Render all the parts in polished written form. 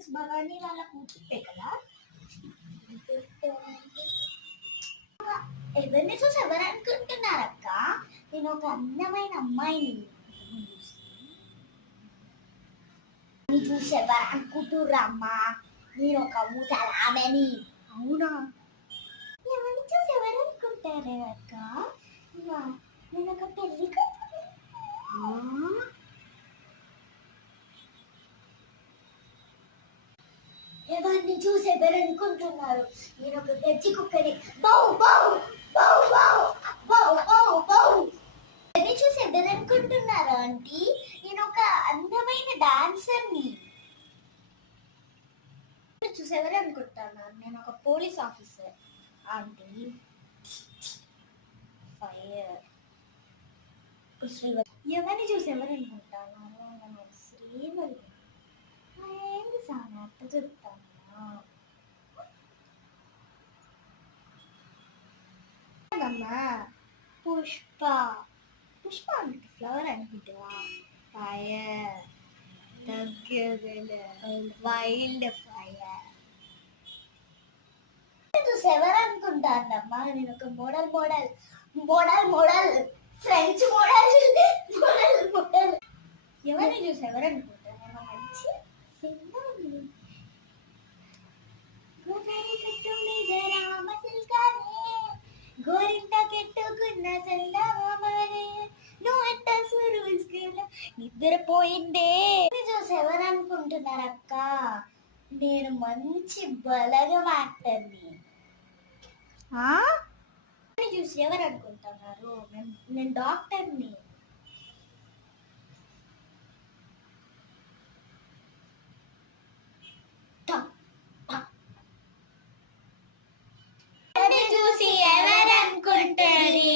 X Bhavani వాళ్ళ కూతురే కదా. ఎవరిని చూసి ఎవరు అనుకుంటున్నారక్క? నేను ఒక అందమైన అమ్మాయిని చూసి ఎవరు అనుకుంటుర్రా అమ్మా? నేను ఒక ముసలామెని. అవునా? ఎవరిని చూసి ఎవరు అనుకుంటారే అక్క? నేను ఒక పెళ్లి కూతురు. ఎవరిని చూసి ఎవరు అనుకుంటున్నారు? నేను ఒక గజ్జి కుక్కని. బౌ బౌ బౌ బౌ బౌ బౌ బౌ. ఎవరిని చూసి ఎవరు అనుకుంటున్నారు ఆంటీ? నేను ఒక అందమైన డాన్సర్ని. చూసి ఎవరు అనుకుంటున్నారు? నేను ఒక పోలీస్ ఆఫీసర్ ఆంటీ. ఫైర్. ఎవరిని చూసి ఎవరు అనుకుంటున్నారు? శ్రీవల్లి. ఏంటి సార్ అట్ట చెప్తాను. పుష్ప. పుష్ప అంటే ఫ్లవర్ అనుకుంటావా? ఫైర్. Wild fire. చూసి ఎవరు అనుకుంటారమ్మా? నేను ఒక model model model model French model model model. ఎవరిని చూసి ఎవరు అనుకుంటారు? నేను మంచి గోరింట కెట్టుకున్న చందమామనే నువ్వు ఎంత నిద్రపోయిందే. చూసి ఎవరు అనుకుంటున్నారు అక్క? నేను మంచి బలగం యాక్టర్ని. చూసి ఎవరు అనుకుంటున్నారు? నేను డాక్టర్ని. చూసి ఎవరు అనుకుంటారు?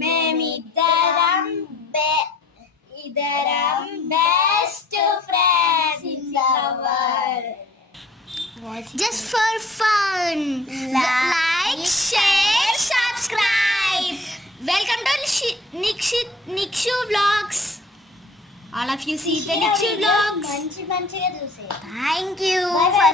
మేమిద్దరం best friends in the world. Just for fun. Like, share, subscribe. Welcome to Nikshu Vlogs. All of you see the Nikshu Vlogs. మంచిగా చూసే. Thank you. Bye bye.